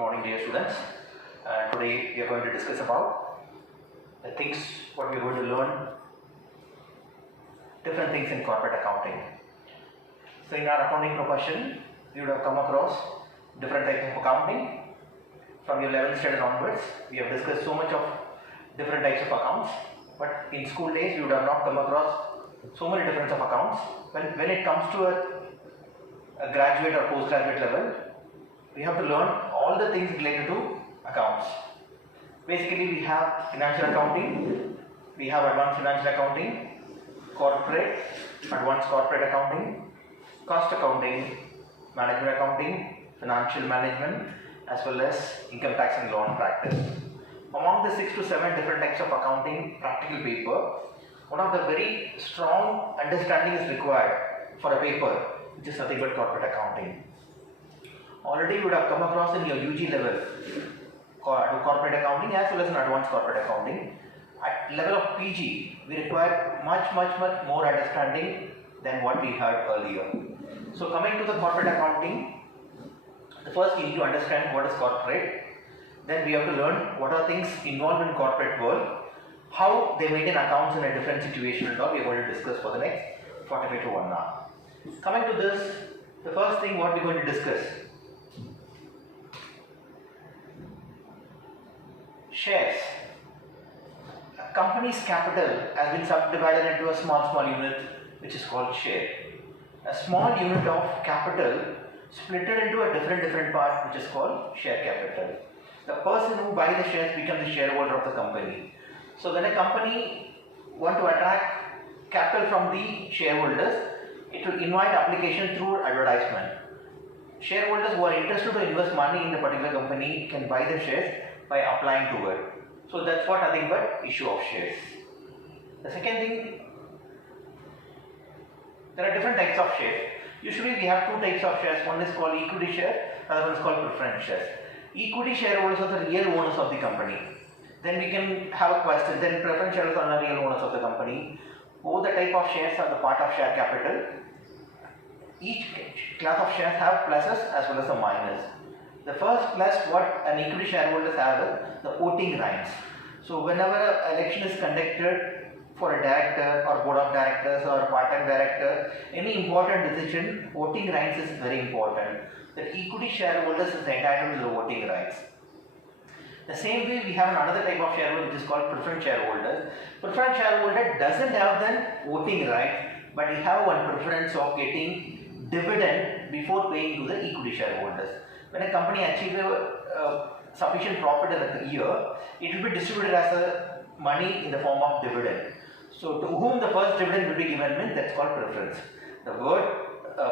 morning, dear students. Today we are going to discuss about the things what we are going to learn, different things in corporate accounting. So in our accounting profession, you would have come across different types of accounting. From your 11th standard onwards, we have discussed so much of different types of accounts. But in school days, you would have not come across so many different of accounts. When it comes to a graduate or postgraduate level, we have to learn all the things related to accounts. Basically, we have financial accounting, we have advanced financial accounting, corporate, advanced corporate accounting, cost accounting, management accounting, financial management, as well as income tax and loan practice. Among the 6 to 7 different types of accounting practical paper, one of the very strong understanding is required for a paper, which is nothing but corporate accounting. Already you would have come across in your UG level corporate accounting as well as an advanced corporate accounting. At level of PG, we require much more understanding than what we had earlier. So coming to the corporate accounting, the first you need to understand what is corporate. Then we have to learn what are things involved in corporate world, how they maintain accounts in a different situation and all we are going to discuss for the next 45 to 1 hour. Coming to this, the first thing what we are going to discuss, shares. A company's capital has been subdivided into a small unit which is called share. A small unit of capital split into a different part which is called share capital. The person who buys the shares becomes the shareholder of the company. So when a company wants to attract capital from the shareholders, it will invite application through advertisement. Shareholders who are interested to invest money in the particular company can buy the shares by applying to it. So that's what I think about issue of shares. The second thing, there are different types of shares. Usually we have two types of shares. One is called equity share, other one is called preference shares. Equity shareholders are the real owners of the company. Then we can have a question, then preference shareholders are the real owners of the company. Both the type of shares are the part of share capital. Each class of shares have pluses as well as the minus. The first plus what an equity shareholders have is the voting rights. So whenever an election is conducted for a director or board of directors or part-time director, any important decision, voting rights is very important. The equity shareholders is entitled to the voting rights. The same way we have another type of shareholder which is called preference shareholders. Preference shareholder doesn't have the voting right, but he have one preference of getting dividend before paying to the equity shareholders. When a company achieves sufficient profit in the year, it will be distributed as a money in the form of dividend. So to whom the first dividend will be given means that's called preference. The word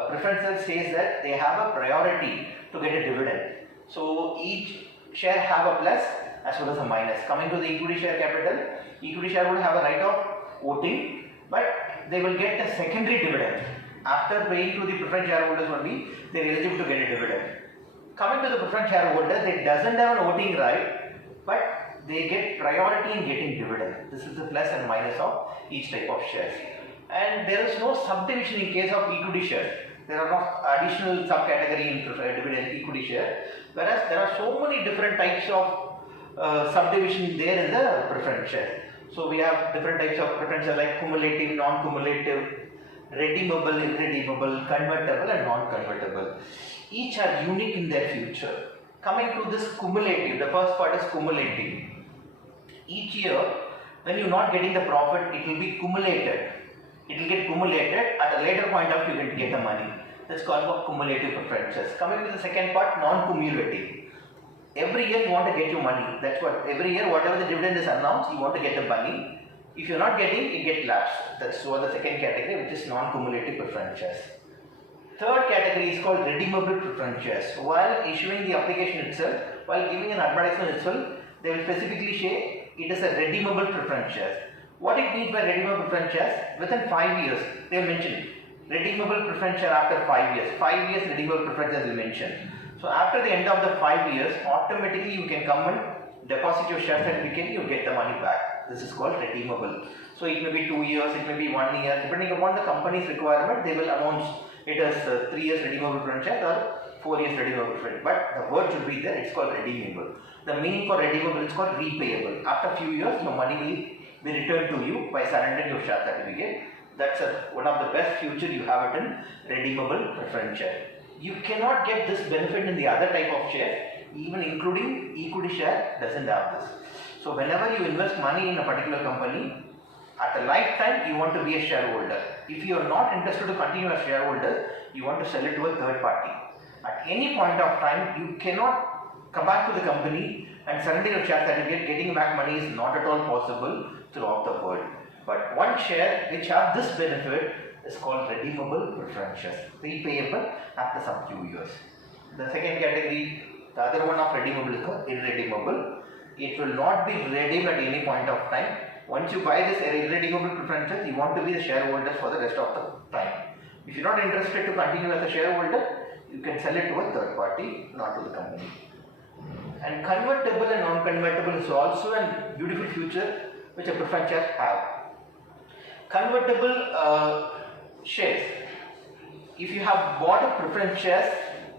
preference says that they have a priority to get a dividend. So each share have a plus as well as a minus. Coming to the equity share capital, equity share will have a right of voting, but they will get a secondary dividend. After paying to the preference shareholders only, they are eligible to get a dividend. Coming to the preference shareholders, they doesn't have a voting right, but they get priority in getting dividend. This is the plus and minus of each type of shares. And there is no subdivision in case of equity share. There are no additional subcategory in dividend equity share, whereas there are so many different types of subdivision there in the preference share. So we have different types of preference shares like cumulative, non-cumulative, redeemable, irredeemable, convertible and non-convertible. Each are unique in their future. Coming to this cumulative, the first part is cumulative. Each year, when you are not getting the profit, it will be cumulated. It will get cumulated. At a later point of you can get the money. That's called cumulative preferences. Coming to the second part, non-cumulative. Every year you want to get your money. That's what, every year whatever the dividend is announced, you want to get the money. If you are not getting, it gets lapsed. That's what the second category, which is non-cumulative preferences. Third category is called redeemable preference shares. While issuing the application itself, while giving an advertisement itself, they will specifically say it is a redeemable preference shares. What it means by redeemable preference shares? Within 5 years, they mention redeemable preference share after 5 years. 5 years redeemable preference shares will mention. So after the end of the 5 years, automatically you can come and deposit your share certificate, you get the money back. This is called redeemable. So it may be 2 years, it may be 1 year, depending upon the company's requirement, they will announce it as 3 years redeemable preference share or 4 years redeemable preference, but the word should be there, it's called redeemable. The meaning for redeemable is called repayable. After few years, your money will be returned to you by surrendering your share certificate. That's one of the best future you have it in redeemable preference share. You cannot get this benefit in the other type of share, even including equity share doesn't have this. So whenever you invest money in a particular company, at a lifetime you want to be a shareholder. If you are not interested to continue as shareholder, you want to sell it to a third party. At any point of time, you cannot come back to the company and surrender your share certificate. Getting back money is not at all possible throughout the world. But one share which have this benefit is called redeemable preference shares, repayable after some few years. The second category, the other one of redeemable is called irredeemable. It will not be redeemed at any point of time. Once you buy this irredeemable preferences, you want to be the shareholders for the rest of the time. If you are not interested to continue as a shareholder, you can sell it to a third party, not to the company. And convertible and non-convertible is also a beautiful feature which a preference shares have. Convertible shares. If you have bought a preference shares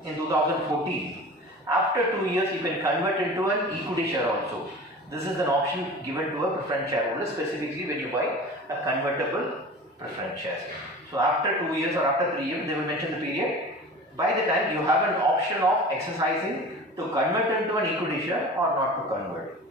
in 2014, after 2 years you can convert into an equity share also. This is an option given to a preference shareholder, specifically when you buy a convertible preference shares. So after 2 years or after 3 years, they will mention the period. By the time you have an option of exercising to convert into an equity share or not to convert.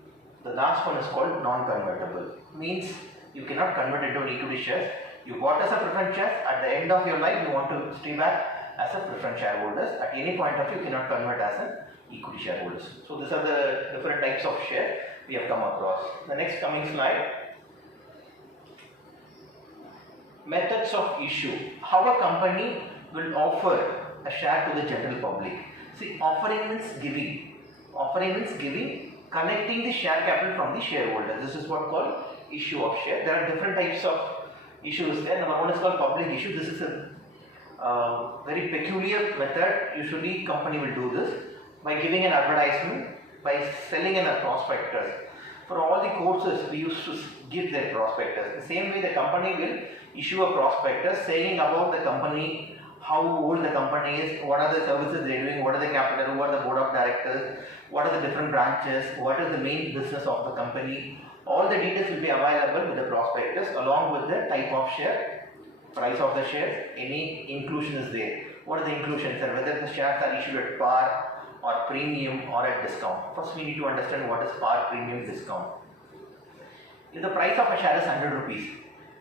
The last one is called non-convertible. Means you cannot convert into an equity share. You bought as a preference share. At the end of your life, you want to stay back as a preference shareholders. At any point of view, you cannot convert as an equity shareholders. So these are the different types of share we have come across. The next coming slide. Methods of issue. How a company will offer a share to the general public. See, offering means giving. Offering means giving, connecting the share capital from the shareholder. This is what called issue of share. There are different types of issues there. Number one is called public issue. This is a very peculiar method. Usually company will do this by giving an advertisement, by selling in a prospectus. For all the courses, we used to give their prospectus. The same way the company will issue a prospectus saying about the company, how old the company is, what are the services they are doing, what are the capital, who are the board of directors, what are the different branches, what is the main business of the company. All the details will be available with the prospectus along with the type of share, price of the shares, any inclusion is there. What are the inclusions, and whether the shares are issued at par or premium or at discount. First we need to understand what is par, premium, discount. If the price of a share is 100 rupees,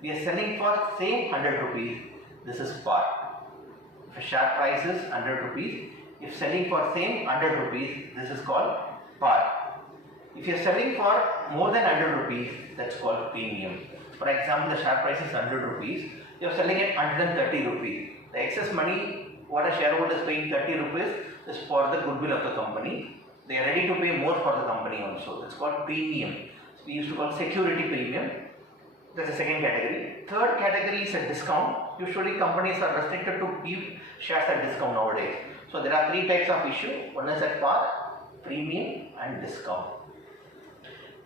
we are selling for same 100 rupees, this is par. If a share price is 100 rupees, if selling for same 100 rupees, this is called par. If you are selling for more than 100 rupees, that's called premium. For example, the share price is 100 rupees, you are selling at 130 rupees. The excess money, what a shareholder is paying 30 rupees, is for the goodwill of the company. They are ready to pay more for the company also. It's called premium. So we used to call security premium. That's the second category. Third category is a discount. Usually companies are restricted to give shares at discount nowadays. So there are three types of issue. One is at par, premium and discount.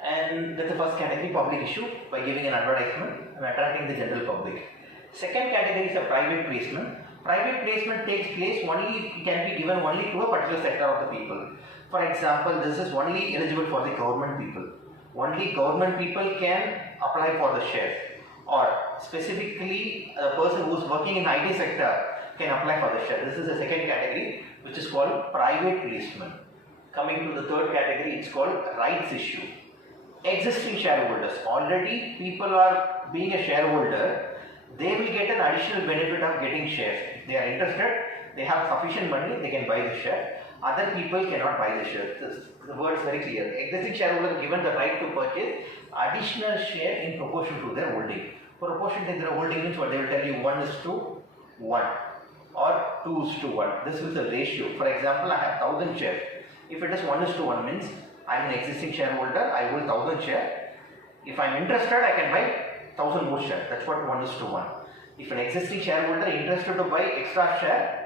And that's the first category, public issue, by giving an advertisement and attracting the general public. Second category is a private placement. Private placement takes place only, can be given only to a particular sector of the people. For example, this is only eligible for the government people. Only government people can apply for the shares, or specifically a person who is working in the IT sector can apply for the share. This is the second category, which is called private placement. Coming to the third category, it's called rights issue. Existing shareholders, already people are being a shareholder, they will get an additional benefit of getting shares. If they are interested, they have sufficient money, they can buy the share. Other people cannot buy the share. The word is very clear. Existing shareholders are given the right to purchase additional share in proportion to their holding. Proportion to their holding means what they will tell you, 1:1 or 2:1. This is the ratio. For example, I have 1000 shares. If it is 1:1 means I am an existing shareholder, I hold 1000 shares. If I am interested, I can buy 1000 more shares. That's what 1:1. If an existing shareholder is interested to buy extra share,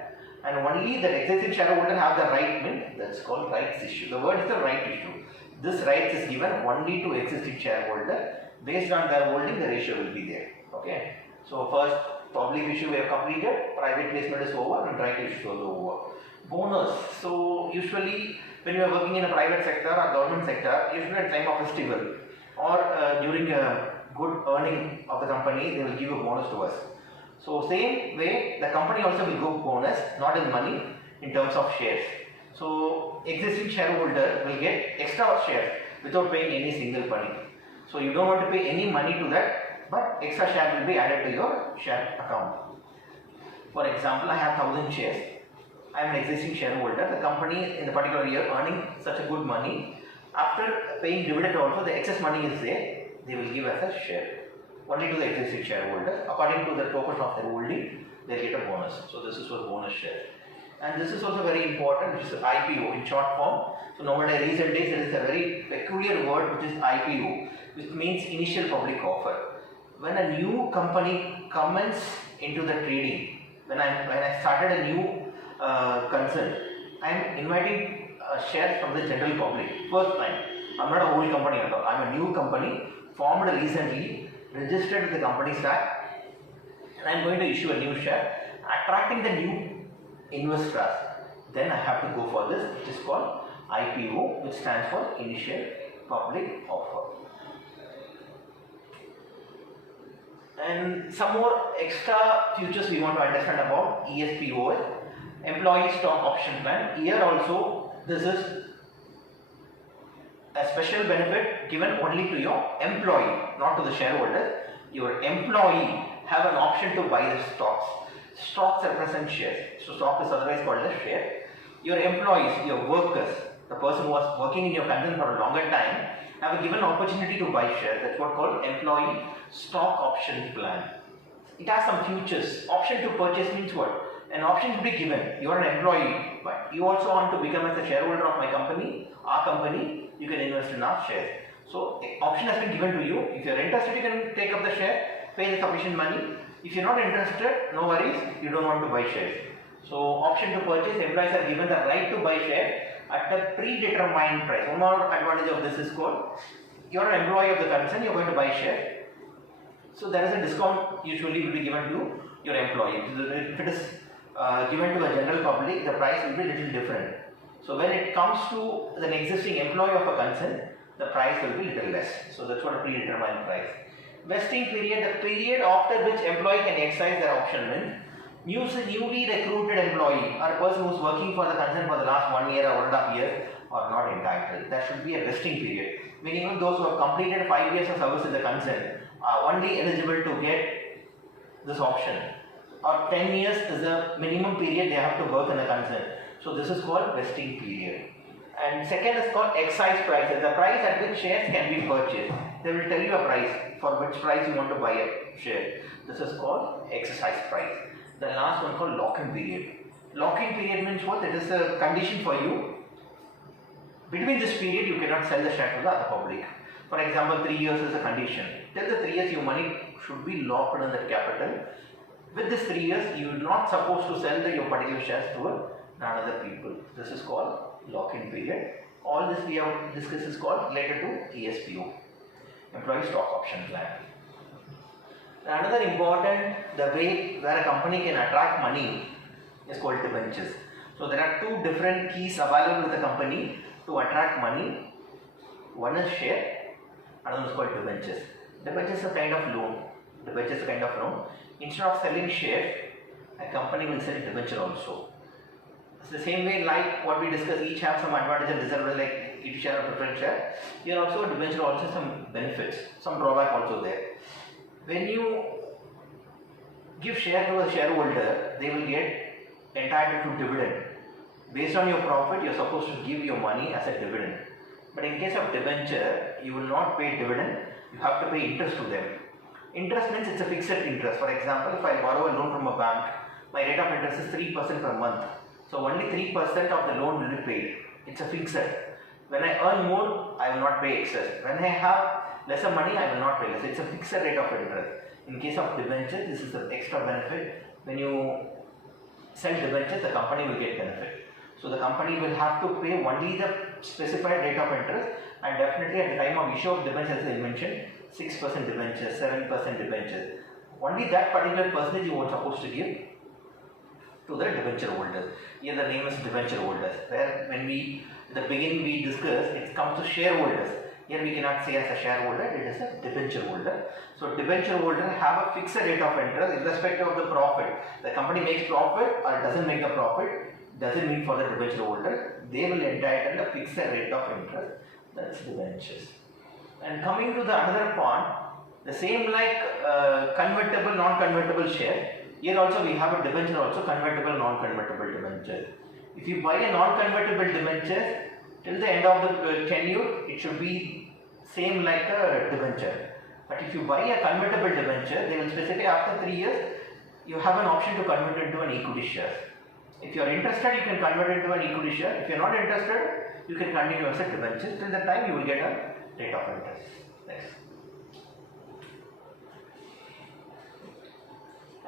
and only the existing shareholder have the right, means that's called rights issue. The word is the right issue. This right is given only to existing shareholder. Based on their holding, the ratio will be there. Okay. So first public issue we have completed, private placement is over, and right issue is also over. Bonus. So usually when you are working in a private sector or government sector, usually at time of festival or during a good earning of the company, they will give a bonus to us. So same way, the company also will give bonus, not in money, in terms of shares. So existing shareholder will get extra shares without paying any single penny. So you don't want to pay any money to that, but extra share will be added to your share account. For example, I have 1000 shares. I am an existing shareholder. The company in the particular year earning such a good money. After paying dividend also, the excess money is there. They will give as a share only to the existing shareholders. According to the token of their holding, they get a bonus. So this is what bonus share. And this is also very important, which is IPO in short form. So nowadays, recent days, there is a very peculiar word which is IPO, which means initial public offer. When a new company comes into the trading, when I started a new concern, I am inviting shares from the general public. First time, I am not a whole company at all. I am a new company formed recently, registered with the company's act, and I am going to issue a new share, attracting the new investors. Then I have to go for this, which is called IPO, which stands for initial public offer. And some more extra features we want to understand about ESPOS, employee stock option plan. Here also, this is a special benefit given only to your employee, not to the shareholder. Your employee have an option to buy the stocks. Stocks represent shares. So stock is otherwise called as share. Your employees, your workers, the person who was working in your concern for a longer time, have a given opportunity to buy shares. That's what called employee stock option plan. It has some features. Option to purchase means what? An option will be given. You are an employee, but you also want to become as a shareholder of my company, our company, you can invest in our shares. So option has been given to you. If you are interested, you can take up the share, pay the sufficient money. If you are not interested, no worries, you don't want to buy shares. So option to purchase, employees are given the right to buy shares at a predetermined price. One more advantage of this is called, you are an employee of the concern, you are going to buy shares. So there is a discount usually will be given to your employee. If it is given to a general public, the price will be little different. So when it comes to an existing employee of a concern, the price will be little less. So that's what a predetermined price. Vesting period, the period after which employee can exercise their option means newly recruited employee or a person who is working for the concern for the last 1 year or 1.5 years are not entitled. There should be a vesting period. Meaning those who have completed 5 years of service in the concern are only eligible to get this option. Or 10 years is the minimum period they have to work in the concern. So this is called vesting period. And second is called exercise prices. The price at which shares can be purchased. They will tell you a price for which price you want to buy a share. This is called exercise price. The last one called lock-in period. Lock-in period means what? It is a condition for you. Between this period, you cannot sell the share to the other public. For example, 3 years is a condition. Till the 3 years, your money should be locked in that capital. With this 3 years, you are not supposed to sell your particular shares to another people. This is called lock-in period. All this we have discussed is called related to ESPO, Employee Stock Option Plan. Another important, the way where a company can attract money is called debentures. So there are two different keys available with the company to attract money. One is share, another is called debentures. Debentures is a kind of loan. Debentures is a kind of loan. Instead of selling shares, a company will sell debenture also. It's the same way like what we discussed, each have some advantage and disadvantage like equity share or preference share. Here also debenture also some benefits, some drawback also there. When you give share to a shareholder, they will get entitled to dividend. Based on your profit, you are supposed to give your money as a dividend. But in case of debenture, you will not pay dividend, you have to pay interest to them. Interest means it's a fixed interest. For example, if I borrow a loan from a bank, my rate of interest is 3% per month. So only 3% of the loan will be paid. It's a fixed. When I earn more, I will not pay excess. When I have lesser money, I will not pay less. It's a fixed rate of interest. In case of debenture, this is an extra benefit. When you sell debenture, the company will get benefit. So the company will have to pay only the specified rate of interest, and definitely at the time of issue of debentures, as I mentioned, 6% debentures, 7% debentures. only that particular percentage you are supposed to give to the debenture holder. Here the name is debenture holders. Where when we, at the beginning we discussed, it comes to shareholders. Here we cannot say as a shareholder, it is a debenture holder. So debenture holder have a fixed rate of interest irrespective of the profit. The company makes profit or doesn't make the profit, doesn't mean for the debenture holder. They will entitle a fixed rate of interest. That's debentures. And coming to the another point, the same like convertible, non-convertible share. Here also we have a debenture also, convertible, non-convertible debenture. If you buy a non-convertible debenture, till the end of the tenure, it should be same like a debenture. But if you buy a convertible debenture, they will specify after 3 years, you have an option to convert it into an equity share. If you are interested, you can convert it into an equity share. If you are not interested, you can continue as a debenture. Till the time, you will get a rate of interest. Next.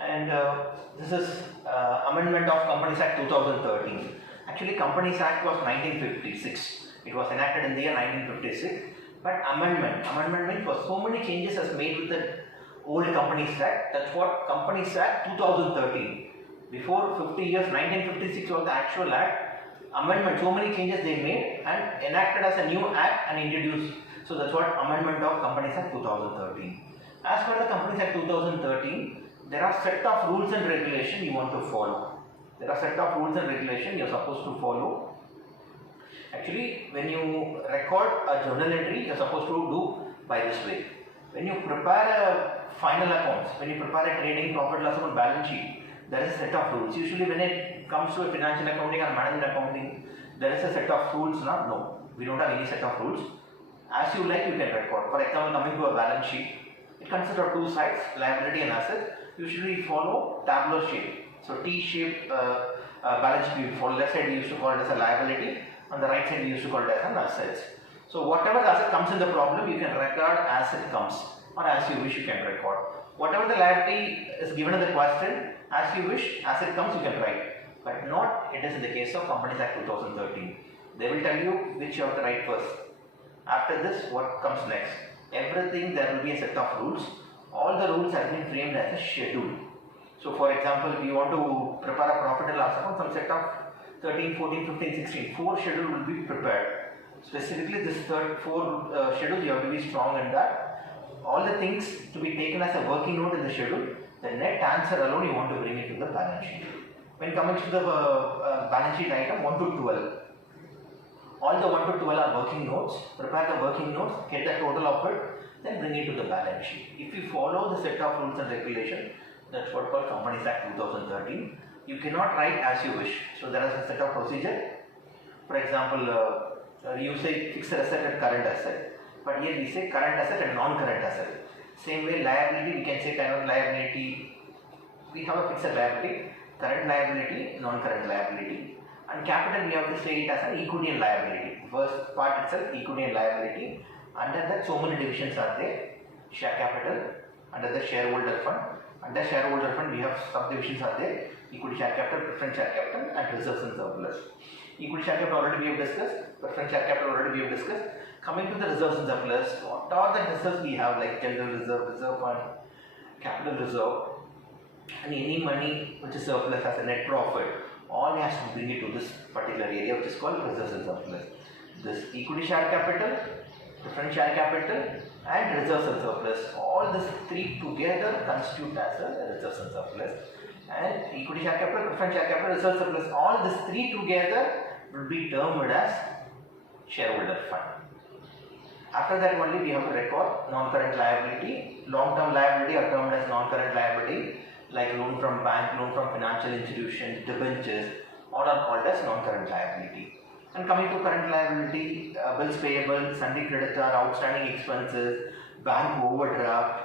And this is amendment of Companies Act 2013. Actually, Companies Act was 1956. It was enacted in the year 1956. But amendment means for so many changes as made with the old Companies Act. That's what Companies Act 2013. Before 50 years, 1956 was the actual act. Amendment, so many changes they made and enacted as a new act and introduced. So that's what amendment of Companies Act 2013. As per the Companies Act 2013, there are set of rules and regulations you want to follow. There are set of rules and regulations you are supposed to follow. Actually, when you record a journal entry, you are supposed to do by this way. When you prepare a final accounts, when you prepare a trading profit loss account balance sheet, there is a set of rules. Usually when it comes to a financial accounting or management accounting, there is a set of rules. No, we don't have any set of rules. As you like, you can record. For example, coming to a balance sheet, it consists of two sides, liability and assets. Usually follow tabular shape. So T-shaped balance sheet we follow. Left side we used to call it as a liability, on the right side we used to call it as an assets. So whatever asset comes in the problem, you can record as it comes, or as you wish you can record. Whatever the liability is given in the question, as you wish, as it comes you can write. But not it is in the case of Companies Act 2013. They will tell you which you have to write first. After this, what comes next? Everything, there will be a set of rules. All the rules have been framed as a schedule. So for example, if you want to prepare a profit and loss account, some set of 13, 14, 15, 16, 4 schedule will be prepared. Specifically this four schedules you have to be strong in that. All the things to be taken as a working note in the schedule, the net answer alone you want to bring it to the balance sheet. When coming to the balance sheet item 1 to 12, all the 1 to 12 are working notes. Prepare the working notes, get the total of it, then bring it to the balance sheet. If you follow the set of rules and regulations, that's what called Companies Act 2013. You cannot write as you wish. So there is a set of procedure. For example, you say fixed asset and current asset, but here we say current asset and non-current asset. Same way liability, we can say current liability. We have a fixed liability, current liability, non-current liability. And capital, we have to say it as an equity and liability. First part itself, equity and liability. Under that, so many divisions are there. Share capital, under the shareholder fund. Under shareholder fund, we have subdivisions are there. Equity share capital, preference share capital, and reserves and surplus. Equity share capital already we have discussed. Preference share capital already we have discussed. Coming to the reserves and surplus, what are the reserves we have, like general reserve, reserve fund, capital reserve, and any money which is surplus as a net profit. All has to bring it to this particular area which is called reserves and surplus. This equity share capital, preference share capital, and reserves and surplus, all these three together constitute as a reserves and surplus. And equity share capital, preference share capital, reserves surplus, all these three together will be termed as shareholder fund. After that only we have to record non-current liability. Long-term liability are termed as non-current liability, like loan from bank, loan from financial institutions, debentures, all are called as non-current liability. And coming to current liability, bills payable, sundry creditor, outstanding expenses, bank overdraft,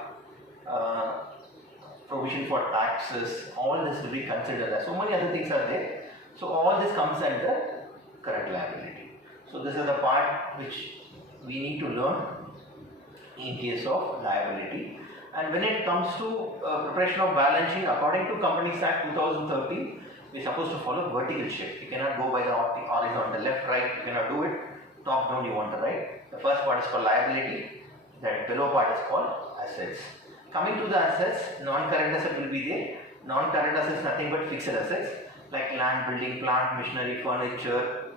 provision for taxes, all this will be considered as, so many other things are there. So all this comes under current liability. So this is the part which we need to learn in case of liability. And when it comes to preparation of balance sheet, according to Companies Act 2013, we are supposed to follow vertical shape. You cannot go by the horizontal, left, right, you cannot do it. Top down you want to write. The first part is called liability, that below part is called assets. Coming to the assets, non-current asset will be there. Non-current assets nothing but fixed assets like land, building, plant, machinery, furniture.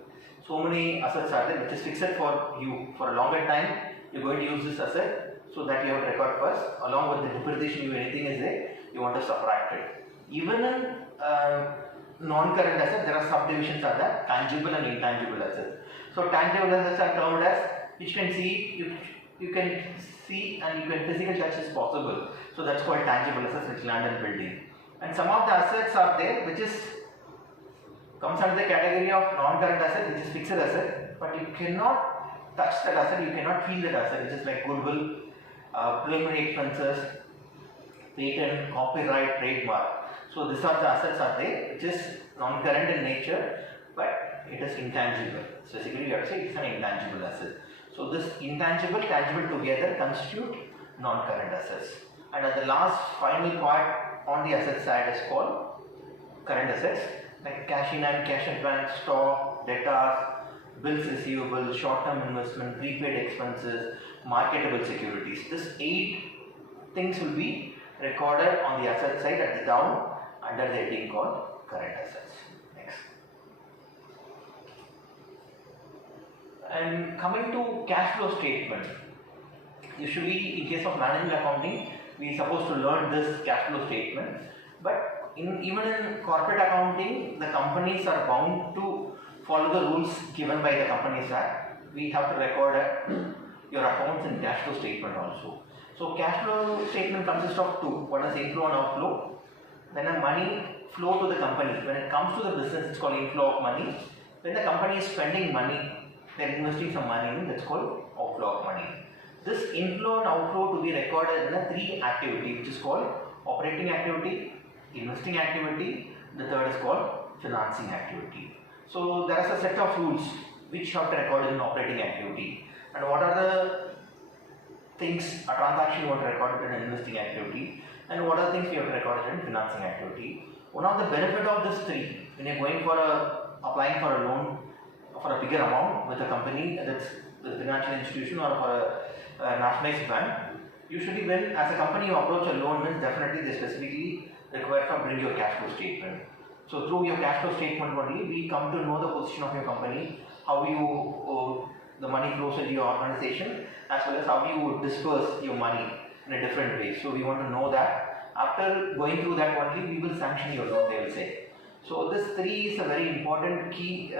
So many assets are there which is fixed for you for a longer time. You're going to use this asset, so that you have to record first. Along with the depreciation, if anything is there, you want to subtract it. Even in non-current assets, there are subdivisions are there, tangible and intangible assets. So tangible assets are termed as which can see you can see and you can physical touch is possible. So that's called tangible assets, which land and building. And some of the assets are there which is comes under the category of non-current asset, which is fixed asset, but you cannot touch that asset, you cannot feel that asset, which is like goodwill, preliminary expenses, patent, copyright, trademark. So these are the assets are there, which is non-current in nature, but it is intangible. So basically you have to say it is an intangible asset. So this intangible, tangible together constitute non-current assets. And at the last final part on the asset side is called current assets, like cash in hand, cash advance, stock, debtors, bills receivable, short-term investment, prepaid expenses, marketable securities. This 8 things will be recorded on the asset side at the down under the heading called current assets. Next. And coming to cash flow statement, usually in case of management accounting, we are supposed to learn this cash flow statement, but even in corporate accounting, the companies are bound to follow the rules given by the Companies Act. We have to record your accounts in cash flow statement also. So cash flow statement consists of 2. One is inflow and outflow. Then a money flow to the company. When it comes to the business, it's called inflow of money. When the company is spending money, they're investing some money in, that's called outflow of money. This inflow and outflow to be recorded in a 3 activity, which is called operating activity, investing activity, the third is called financing activity. So there is a set of rules which you have to record in operating activity. And what are the things, a transaction you want to record in an investing activity, and what are the things you have to record in financing activity. One of the benefit of this 3, when you're going for applying for a loan for a bigger amount with a company that's the financial institution or for a nationalized bank, usually when as a company you approach a loan, means definitely they specifically require to bring your cash flow statement. So through your cash flow statement only, we come to know the position of your company, how you the money flows into your organization, as well as how you disperse your money in a different way. So we want to know that. After going through that only, we will sanction your loan, they will say. So this 3 is a very important key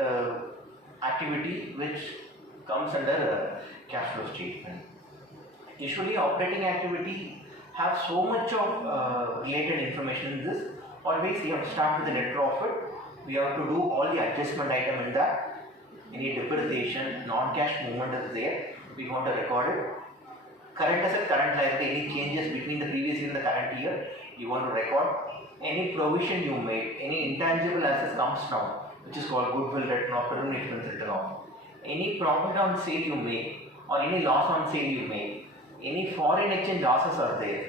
activity which comes under cash flow statement. Usually operating activity have so much of related information in this. Always we have to start with the net profit. We have to do all the adjustment item in that. Any depreciation, non-cash movement is there, we want to record it. Current asset, current liability, any changes between the previous year and the current year, you want to record. Any provision you make, any intangible assets comes down, which is called goodwill written off, preliminary expense written off. Any profit on sale you make, or any loss on sale you make, any foreign exchange losses are there.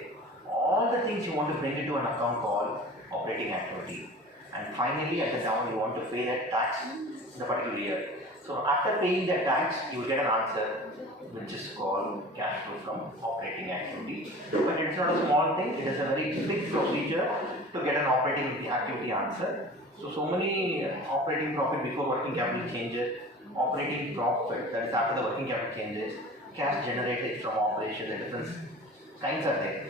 All the things you want to bring into an account called operating activity. And finally at the down you want to pay that tax in the particular year. So after paying the tax, you will get an answer which is called cash flow from operating activity. But it's not a small thing, it is a very big procedure to get an operating activity answer. So many operating profit before working capital changes, operating profit, that is after the working capital changes, cash generated from operation, the different kinds are there.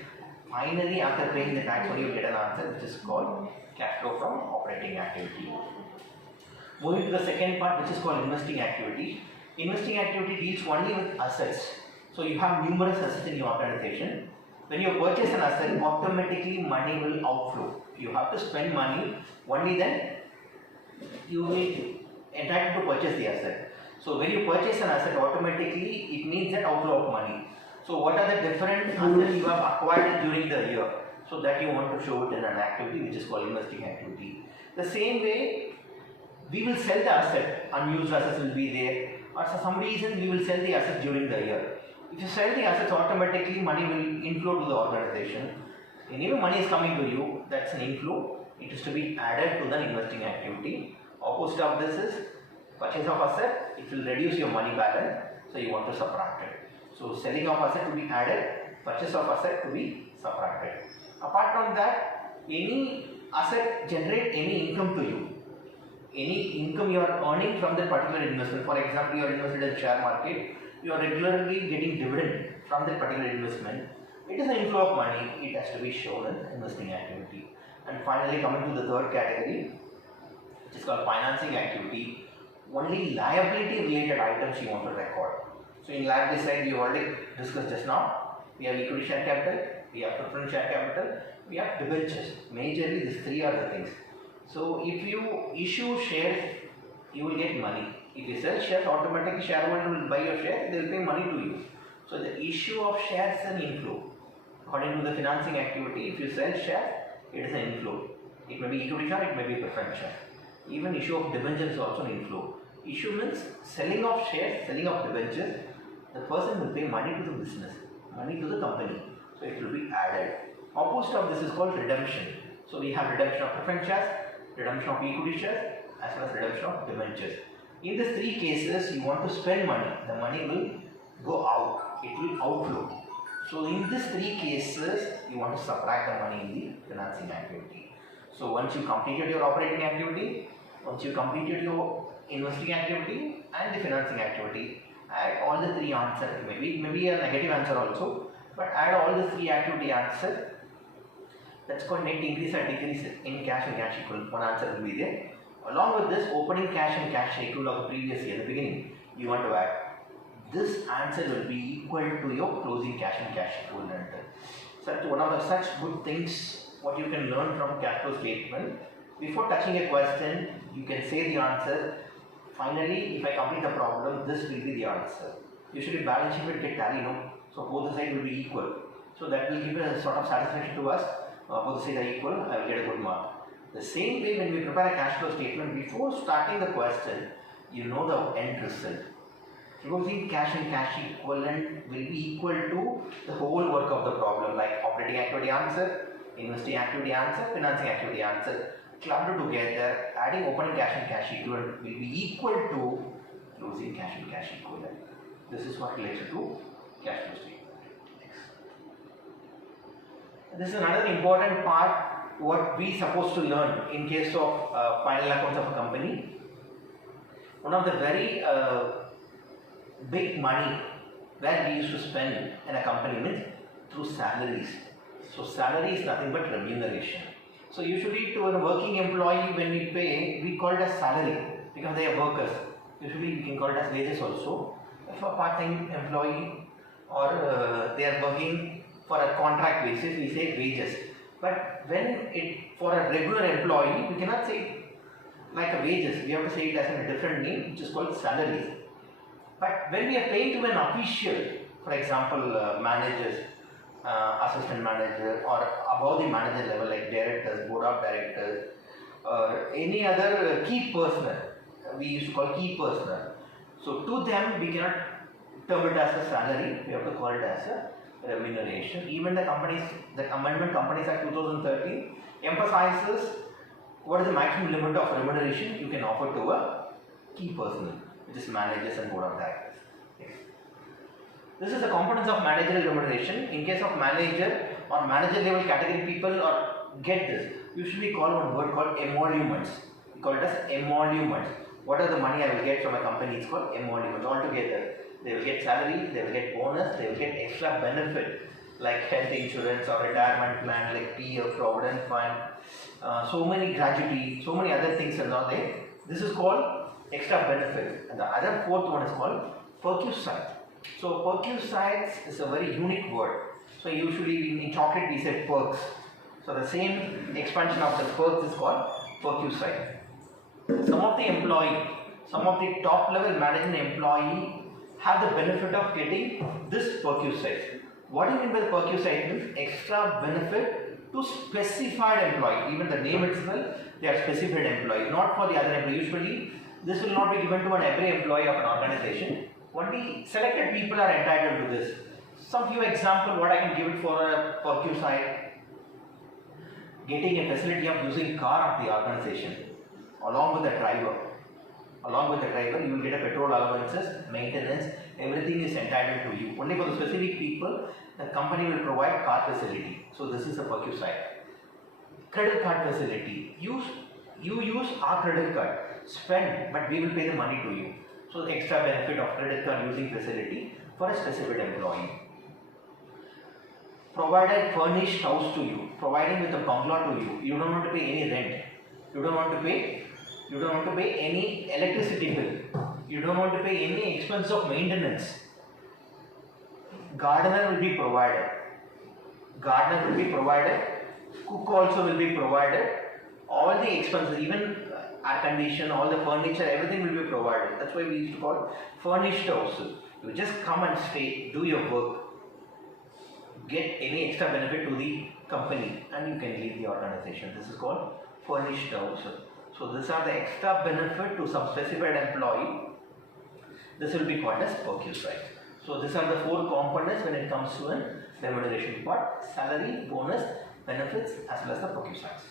Finally, after paying the tax, only you get an answer which is called cash flow from operating activity. Moving to the second part, which is called investing activity. Investing activity deals only with assets. So you have numerous assets in your organization. When you purchase an asset, automatically money will outflow. You have to spend money, only then you will be entitled to purchase the asset. So when you purchase an asset, automatically it means that outflow of money. So what are the different assets you have acquired during the year? So that you want to show it in an activity which is called investing activity. The same way, we will sell the asset, unused assets will be there, or for some reason we will sell the asset during the year. If you sell the assets, automatically money will inflow to the organization. Whenever money is coming to you, that's an inflow. It is to be added to the investing activity. Opposite of this is purchase of asset, it will reduce your money balance, so you want to subtract it. So selling of asset to be added, purchase of asset to be subtracted. Apart from that, any asset generate any income to you. Any income you are earning from that particular investment. For example, you are invested in share market, you are regularly getting dividend from that particular investment. It is an inflow of money. It has to be shown in investing activity. And finally, coming to the third category, which is called financing activity. Only liability related items you want to record. So in liability side, we already discussed just now. We have equity share capital, we have preference share capital, we have debentures. Majorly these three are the things. So if you issue shares, you will get money. If you sell shares, automatically shareholder will buy your shares, they will pay money to you. So the issue of shares is an inflow. According to the financing activity, if you sell shares, it is an inflow. It may be equity share, it may be preference share. Even issue of debentures is also an inflow. Issue means selling of shares, selling of debentures. The person will pay money to the business, money to the company. So it will be added. Opposite of this is called redemption. So we have redemption of preference shares, redemption of equity shares, as well as redemption of debentures. In these three cases, you want to spend money. The money will go out. It will outflow. So in these three cases, you want to subtract the money in the financing activity. So once you completed your operating activity, once you completed your investing activity and the financing activity, add all the three answers. Maybe a negative answer also, but add all the three activity answers. That's called net increase or decrease in cash and cash equivalent. One answer will be there. Along with this, opening cash and cash equivalent of the previous year, the beginning, you want to add. This answer will be equal to your closing cash and cash equivalent. So that's one of the such good things what you can learn from cash flow statement. Before touching a question, you can say the answer. Finally, if I complete the problem, this will be the answer. Usually balance sheet will get tally, no? So both the sides will be equal. So that will give a sort of satisfaction to us. Both the sides are equal, I will get a good mark. The same way when we prepare a cash flow statement, before starting the question, you know the end result. Closing cash and cash equivalent will be equal to the whole work of the problem, like operating activity answer, investing activity answer, financing activity answer. Clubbed together, adding opening cash and cash equivalent will be equal to closing cash and cash equivalent. This is what relates to cash flow statement. This is another important part what we supposed to learn in case of final accounts of a company. One of the very big money where we used to spend in a company means through salaries. So salary is nothing but remuneration. So usually to a working employee when we pay, we call it as salary because they are workers. Usually we can call it as wages also. If a part-time employee or they are working for a contract basis, we say wages. But when for a regular employee, we cannot say it like a wages. We have to say it as a different name, which is called salaries. But when we are paying to an official, for example, managers, assistant manager or above the manager level like directors, board of directors or any other key personnel, we used to call key personnel. So to them we cannot term it as a salary, we have to call it as a remuneration. Even the companies, the Amendment Companies Act 2013 emphasizes what is the maximum limit of remuneration you can offer to a key personnel, which is managers and board of directors. This is the components of managerial remuneration. In case of manager or manager level category people or get this, usually call one word called emoluments. We call it as emoluments. What are the money I will get from a company? It's called emoluments. Altogether, they will get salary, they will get bonus, they will get extra benefit like health insurance or retirement plan like PF, provident fund, so many gratuity, so many other things are not there. This is called extra benefit. And the other fourth one is called perquisite. So perquisite is a very unique word. So usually in chocolate we say perks. So the same expansion of the perks is called perquisite. Some of the top level management employee have the benefit of getting this perquisite. What do you mean by the perquisite? Means extra benefit to specified employee. Even the name itself, they are specified employee, not for the other employee. Usually this will not be given to every employee of an organization. Only selected people are entitled to this. Some few example what I can give it for a perquisite. Getting a facility of using car of the organization along with the driver. Along with the driver, you will get a petrol allowances, maintenance, everything is entitled to you. Only for the specific people, the company will provide card facility. So this is the PERQ side. Credit card facility. You use our credit card, spend, but we will pay the money to you. So the extra benefit of credit card using facility for a specific employee. Provided furnished house to you, providing with a bungalow to you. You don't want to pay any rent. You don't want to pay any electricity bill. You don't want to pay any expense of maintenance. Gardener will be provided. Cook also will be provided. All the expenses, even air condition, all the furniture, everything will be provided. That's why we used to call it furnished house. You just come and stay, do your work, get any extra benefit to the company, and you can leave the organization. This is called furnished house. So these are the extra benefit to some specified employee. This will be called as PERQ side. So these are the four components when it comes to a remuneration part: salary, bonus, benefits, as well as the PERQ sides.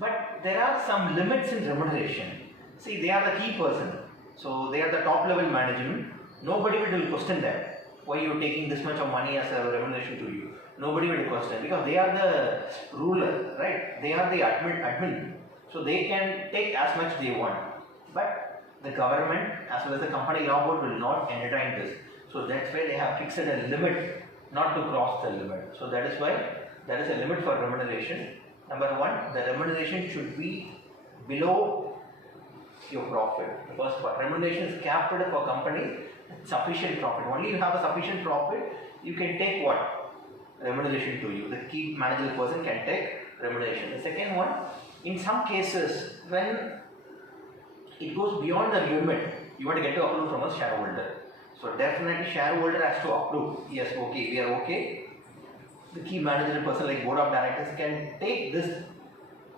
But there are some limits in remuneration. See, they are the key person. So they are the top level management. Nobody will question them. Why you are taking this much of money as a remuneration to you? Nobody will question, because they are the ruler, right? They are the admin. So they can take as much they want. But the government as well as the company law board will not entertain this. So that's why they have fixed a limit not to cross the limit. So that is why there is a limit for remuneration. Number one, the remuneration should be below your profit. The first part, remuneration is capped for company sufficient profit. Only you have a sufficient profit, you can take what? Remuneration to you. The key managerial person can take remuneration. The second one, in some cases, when it goes beyond the limit, you want to get to approve from a shareholder. So definitely shareholder has to approve. Yes, okay, we are okay. The key managerial person like board of directors can take this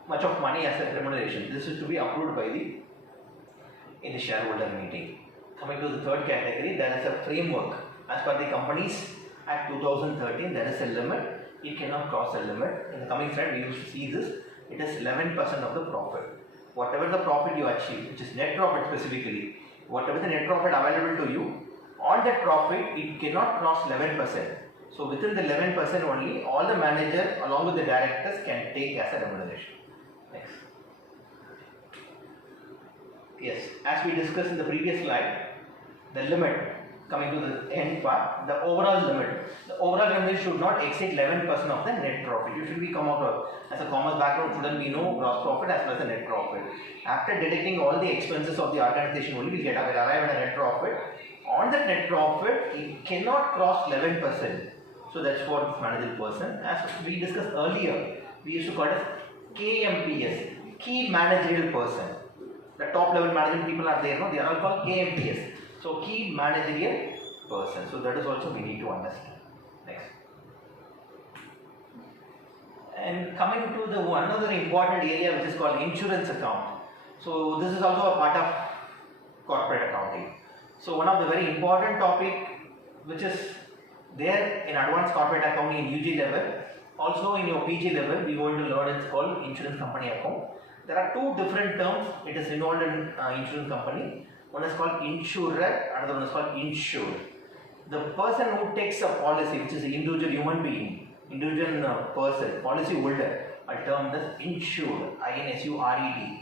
much of money as a remuneration. This is to be approved by in the shareholder meeting. Coming to the third category, there is a framework. As per the Companies Act 2013, there is a limit. It cannot cross the limit. In the coming slide, we used to see this. It is 11% of the profit. Whatever the profit you achieve, which is net profit specifically, whatever the net profit available to you, on that profit, it cannot cross 11%. So within the 11% only, all the manager along with the directors can take as a remuneration. Next. Yes, as we discussed in the previous slide, the limit, coming to the end part, the overall limit. The overall limit should not exceed 11% of the net profit. You should be come out of, as a commerce background student, we know gross profit as well as the net profit. After deducting all the expenses of the organization only, we arrive at a net profit. On that net profit, it cannot cross 11%. So that's for this managerial person. As we discussed earlier, we used to call it as KMPS, key managerial person. The top level management people are there, no? They are all called KMPS. So key managerial person. So that is also we need to understand. Next. And coming to the another important area which is called insurance account. So this is also a part of corporate accounting. So one of the very important topic which is there in advanced corporate accounting in UG level, also in your PG level, we are going to learn it's called insurance company account. There are two different terms it is involved in insurance company. One is called insurer, another one is called insured. The person who takes a policy, which is an individual human being, individual person, policy holder, are termed as insured, INSURED.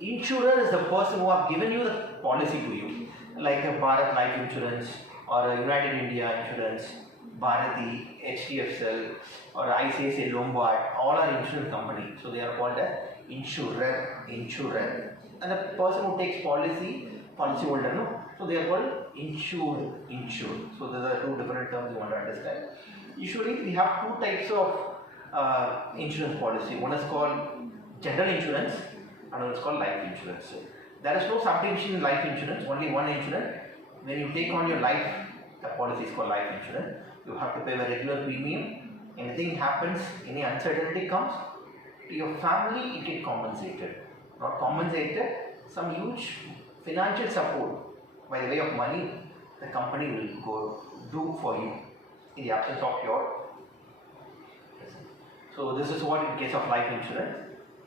Insurer is the person who have given you the policy to you, like a Bharat Life Insurance or a United India Insurance, Bharati, HDFC, or ICICI Lombard, all are insurance companies. So they are called as insurer. And the person who takes policy holder, no? So they are called insured. So these are two different terms you want to understand. Usually we have two types of insurance policy. One is called general insurance, another is called life insurance. So there is no subdivision in life insurance, only one insurance. When you take on your life, the policy is called life insurance. You have to pay a regular premium. Anything happens, any uncertainty comes, to your family it gets compensated. Not compensated, some huge financial support by the way of money the company will go do for you in the absence of your. So this is what in case of life insurance.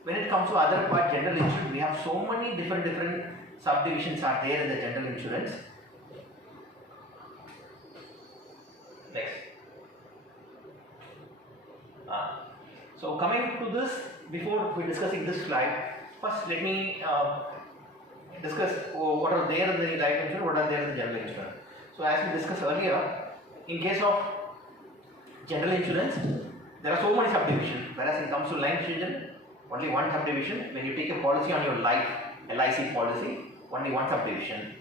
When it comes to other part, general insurance, we have so many different subdivisions are there in the general insurance. So coming to this, before we discussing this slide, first let me discuss what are there in the life insurance, what are there in the general insurance. So as we discussed earlier, in case of general insurance, there are so many subdivisions, whereas when it comes to life insurance, only one subdivision. When you take a policy on your life, LIC policy, only one subdivision.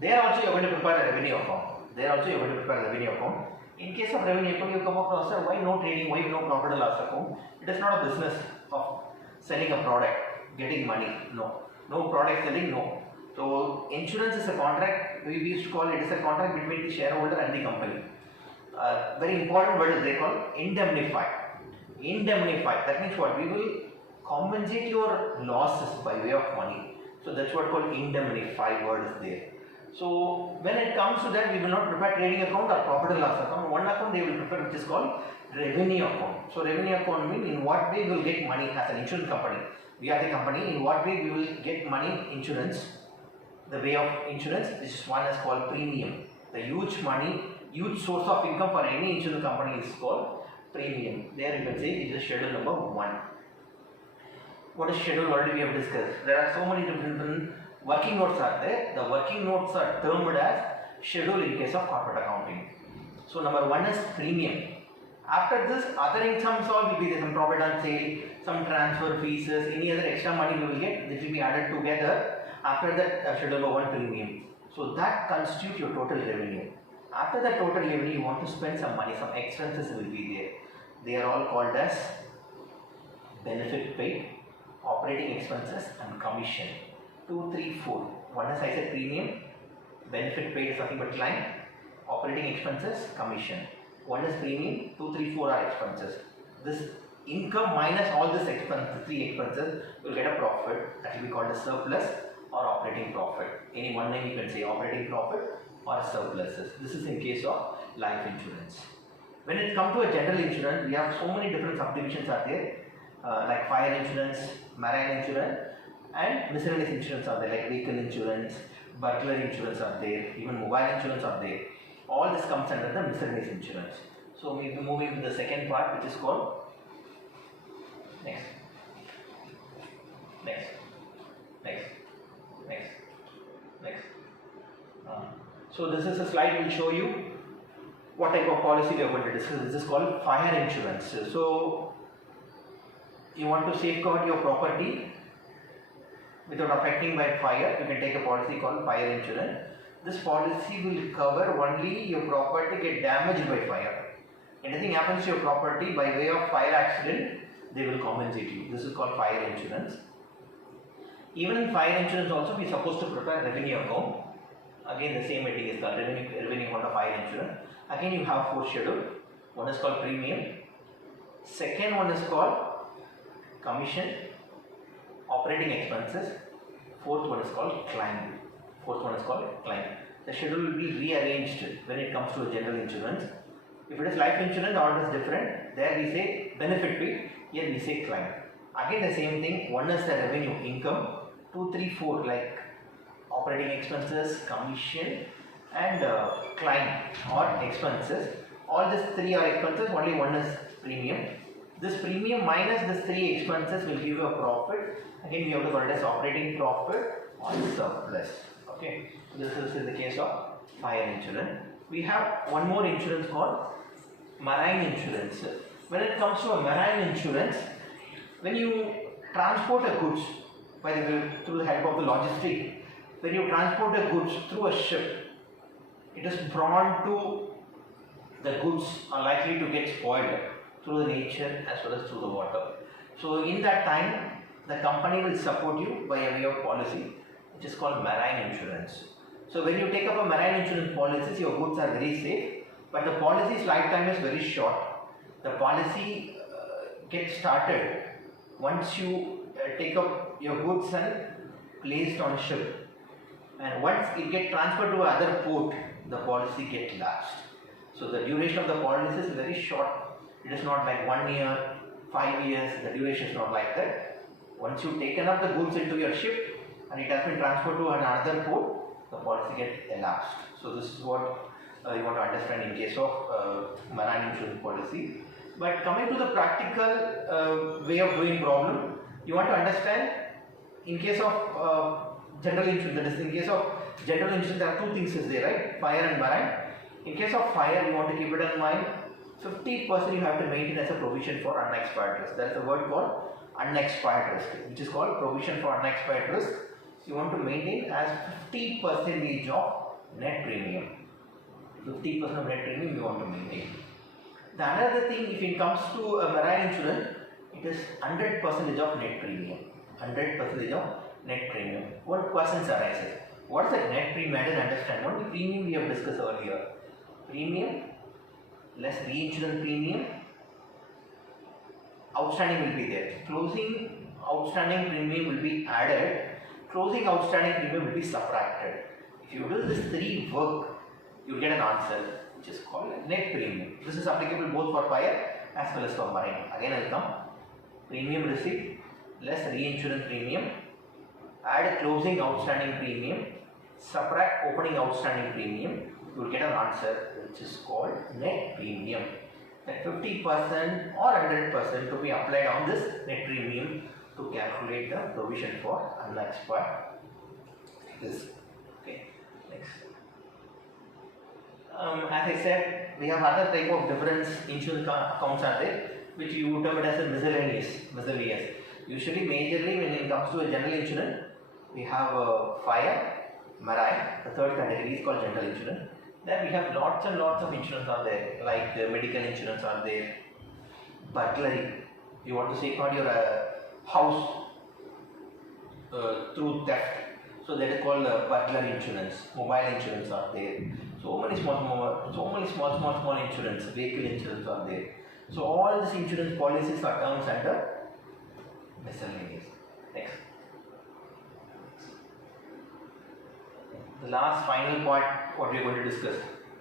There also you are going to prepare a revenue account. There also you are going to prepare a revenue account. In case of revenue account, you come across, why no trading, why no profit and loss account? It is not a business of selling a product, getting money. No. No product selling, no. So insurance is a contract, we used to call it, is a contract between the shareholder and the company. Very important word is they call indemnify. Indemnify, that means what? We will compensate your losses by way of money. So that's what called indemnify word is there. So when it comes to that, we will not prepare trading account or profit and loss account. One account they will prepare which is called revenue account. So revenue account means in what way we will get money as an insurance company. We are the company, in what way we will get money, insurance, the way of insurance, which is one is called premium. The huge money, huge source of income for any insurance company is called premium. There you can say it is schedule number 1. What is schedule already we have discussed. There are so many different working notes are there. The working notes are termed as schedule in case of corporate accounting. So number 1 is premium. After this, other incomes all will be there, some profit on sale, some transfer fees, any other extra money we will get, this will be added together. After that, schedule number 1 premium. So that constitutes your total revenue. After that total revenue, you want to spend some money, some expenses will be there. They are all called as benefit paid, operating expenses and commission. 2, 3, 4. One is I said premium, benefit paid is nothing but client, operating expenses, commission. One is premium, 2, 3, 4 are expenses. This income minus all this expense, 3 expenses, you will get a profit that will be called a surplus or operating profit. Any one name you can say operating profit or surpluses. This is in case of life insurance. When it comes to a general insurance, we have so many different subdivisions are there, like fire insurance, marine insurance, and miscellaneous insurance are there, like vehicle insurance, burglar insurance are there, even mobile insurance are there. All this comes under the miscellaneous insurance. So we will be moving to the second part, which is called next. So this is a slide will show you what type of policy we are going to discuss. This is called fire insurance. So you want to safeguard your property without affecting by fire, you can take a policy called fire insurance. This policy will cover only your property get damaged by fire. Anything happens to your property by way of fire accident, they will compensate you. This is called fire insurance. Even in fire insurance also, we are supposed to prepare revenue account. Again, the same heading is called revenue account of fire insurance. Again, you have 4 schedules. One is called premium. Second one is called commission, operating expenses. Fourth one is called claim. The schedule will be rearranged when it comes to general insurance. If it is life insurance, all is different. There we say benefit paid, here we say claim. Again the same thing, one is the revenue, income, 2, 3, 4 like operating expenses, commission and claim or expenses. All these 3 are expenses, only one is premium. This premium minus these 3 expenses will give you a profit. Again we have to call it as operating profit or surplus. Okay, this is in the case of fire insurance. We have one more insurance called marine insurance. When it comes to a marine insurance, when you transport a goods through the help of the logistic, when you transport the goods through a ship, it is prone to the goods are likely to get spoiled through the nature as well as through the water. So in that time, the company will support you by a way of policy, which is called marine insurance. So when you take up a marine insurance policy, your goods are very safe, but the policy's lifetime is very short. The policy gets started once you take up your goods and placed on a ship, and once it gets transferred to another port, the policy gets lapsed. So the duration of the policy is very short. It is not like 1 year, 5 years, the duration is not like that. Once you've taken up the goods into your ship and it has been transferred to another port, the policy gets elapsed. So this is what you want to understand in case of marine insurance policy. But coming to the practical way of doing problem, you want to understand in case of general insurance, that is in case of general insurance there are two things is there, right? Fire and marine. In case of fire, you want to keep it in mind, 50% you have to maintain as a provision for unexpired risk. That is the word called unexpired risk, which is called provision for unexpired risk. So you want to maintain as 50% of net premium. 50% of net premium you want to maintain. The another thing, if it comes to a marine insurance, it is 100% of net premium. 100% of net premium. What questions arises? What is the net premium? I didn't understand. What is the premium we have discussed earlier? Premium less reinsurance premium. Outstanding will be there. Closing outstanding premium will be added. Closing outstanding premium will be subtracted. If you do this three work, you will get an answer which is called net premium. This is applicable both for fire as well as for marine. Again, I will come. Premium received less reinsurance premium, add closing outstanding premium, subtract opening outstanding premium, you will get an answer which is called net premium. That 50% or 100% to be applied on this net premium to calculate the provision for unexpired risk. Okay, next. As I said, we have other type of different insurance accounts are there, which you term it as a miscellaneous. Usually, majorly when it comes to a general insurance, we have fire, marine. The third category is called general insurance. Then we have lots and lots of insurance are there, like medical insurance are there, burglary. You want to safeguard your house through theft, so that is called burglary insurance. Mobile insurance are there. So many small insurance, vehicle insurance are there. So all these insurance policies are terms under miscellaneous. Next. The last final part what we are going to discuss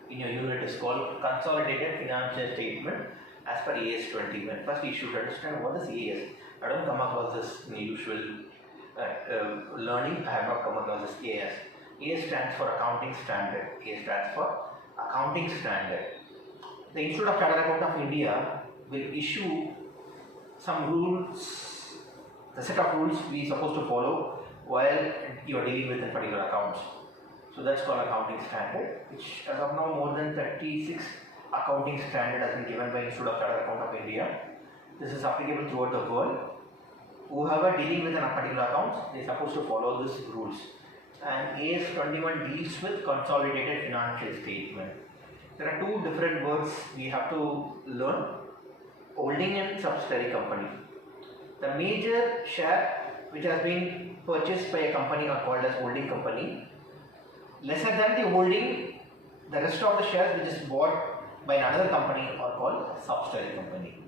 in your unit is called Consolidated Financial Statement as per AS 21. First you should understand what is AS. I don't come across this in usual learning. I have not come across this AS. AS stands for Accounting Standard. AS stands for Accounting Standard. The Institute of Chartered Accountants of India will issue some rules, the set of rules we are supposed to follow while you are dealing with a particular accounts. So that's called accounting standard, which as of now more than 36 accounting standard has been given by Institute of Chartered Accountants of India. This is applicable throughout the world. Whoever dealing with a particular accounts, they are supposed to follow these rules. And AS 21 deals with consolidated financial statement. There are two different words we have to learn: holding and subsidiary company. The major share which has been purchased by a company are called as holding company. Lesser than the holding, the rest of the shares which is bought by another company are called subsidiary company.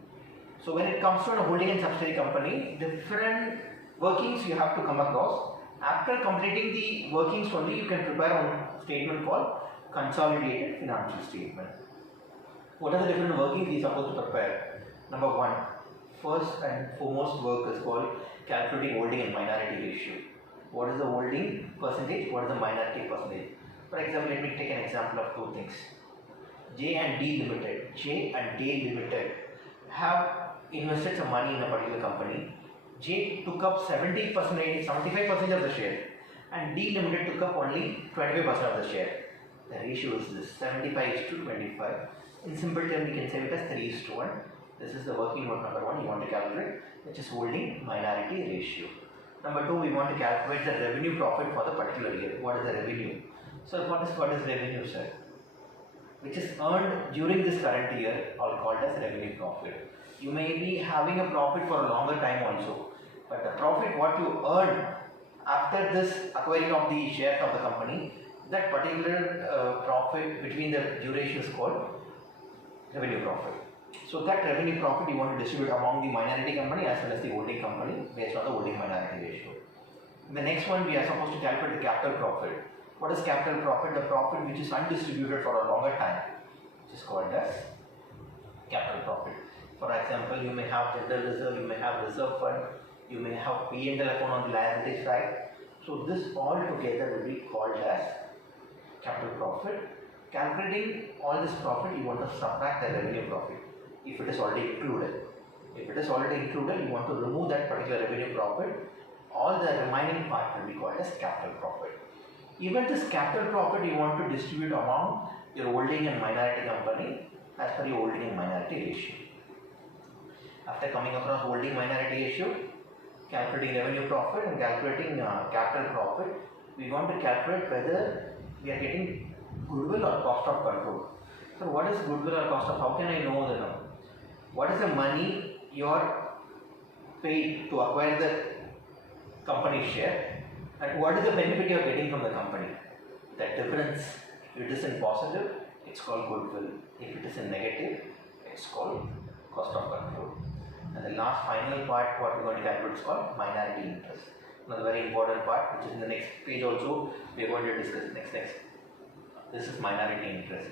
So when it comes to a holding and subsidiary company, different workings you have to come across. After completing the workings only, you can prepare a statement called consolidated financial statement. What are the different workings we are supposed to prepare? Number one, first and foremost work is called calculating holding and minority ratio. What is the holding percentage? What is the minority percentage? For example, let me take an example of two things. J and D Limited have invested some money in a particular company. J took up 75% of the share, and D Limited took up only 25% of the share. The ratio is this: 75:25. In simple terms, we can say it as 3:1. This is the working note number one you want to calculate, which is holding minority ratio. Number two, we want to calculate the revenue profit for the particular year. What is the revenue? So what is revenue, sir? Which is earned during this current year, or called as revenue profit. You may be having a profit for a longer time also, but the profit what you earn after this acquiring of the shares of the company, that particular profit between the duration is called revenue profit. So that revenue profit you want to distribute among the minority company as well as the holding company based on the holding minority ratio. The next one, we are supposed to calculate the capital profit. What is capital profit? The profit which is undistributed for a longer time, which is called as capital profit. For example, you may have general reserve, you may have reserve fund, you may have P&L account on the liability side. So this all together will be called as capital profit. Calculating all this profit, you want to subtract the revenue profit. if it is already included. If it is already included, you want to remove that particular revenue profit. All the remaining part will be called as capital profit. Even this capital profit you want to distribute among your holding and minority company as per your holding and minority ratio. After coming across holding minority ratio, calculating revenue profit and calculating capital profit, we want to calculate whether we are getting goodwill or cost of control. So what is goodwill or cost of, how can I know the number? What is the money you are paid to acquire the company share, and what is the benefit you are getting from the company? That difference, if it is in positive, it's called goodwill. If it is in negative, it's called cost of control. And the last final part what we are going to calculate is called minority interest. Another very important part, which is in the next page also, we are going to discuss next. This is minority interest.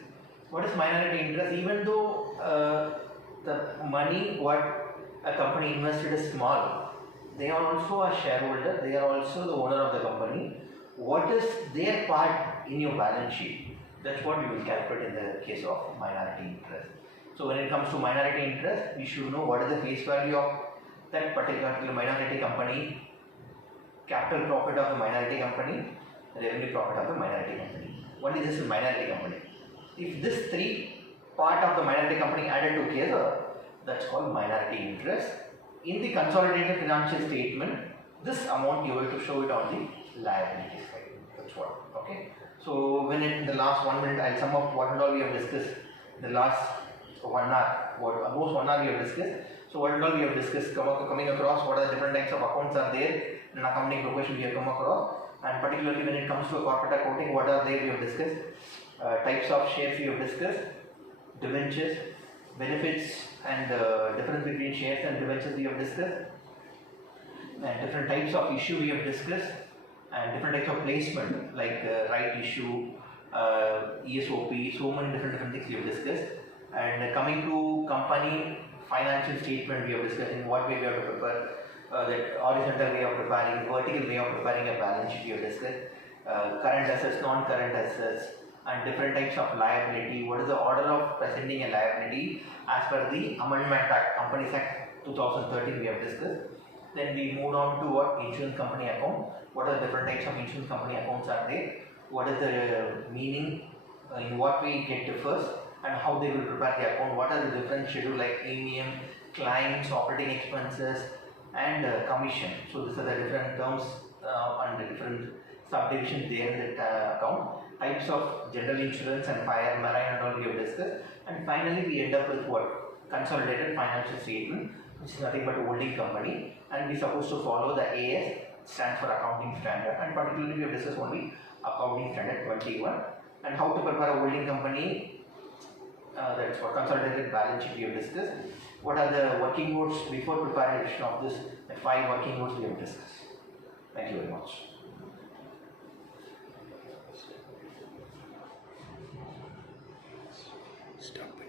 What is minority interest? Even though the money what a company invested is small, they are also a shareholder, they are also the owner of the company. What is their part in your balance sheet? That's what we will calculate in the case of minority interest. So when it comes to minority interest, we should know what is the face value of that particular minority company, capital profit of the minority company, revenue profit of the minority company. Only this is minority company. If this three part of the minority company added together, that's called minority interest. In the consolidated financial statement, this amount you have to show it on the liability side. That's what. Okay. So when in the last 1 minute, I'll sum up what and all we have discussed. The last 1 hour, almost 1 hour we have discussed. So what and all we have discussed, coming across what are the different types of accounts are there in accounting profession we have come across, and particularly when it comes to corporate accounting, what are there we have discussed. Types of shares we have discussed, debentures, benefits and difference between shares and debentures we have discussed, and different types of issue we have discussed, and different types of placement like right issue, ESOP, so many different things we have discussed. And coming to company financial statement, we have discussed in what way we have to prepare, that horizontal way of preparing, vertical way of preparing a balance sheet we have discussed, current assets, non-current assets, and different types of liability. What is the order of presenting a liability as per the Amendment Act, Companies Act 2013 we have discussed. Then we moved on to what insurance company account. What are the different types of insurance company accounts are there? What is the meaning? In what way it differs, and how they will prepare the account? What are the different schedules like premium, claims, operating expenses, and commission? So these are the different terms and the different subdivisions there in the account. Types of general insurance and fire, marine and all we have discussed. And finally we end up with what? Consolidated financial statement, which is nothing but a holding company, and we are supposed to follow the AS, stands for accounting standard, and particularly we have discussed only accounting standard 21, and how to prepare a holding company, that is for consolidated balance sheet we have discussed. What are the working notes before preparation of this? The 5 working notes we have discussed. Thank you very much. Stop.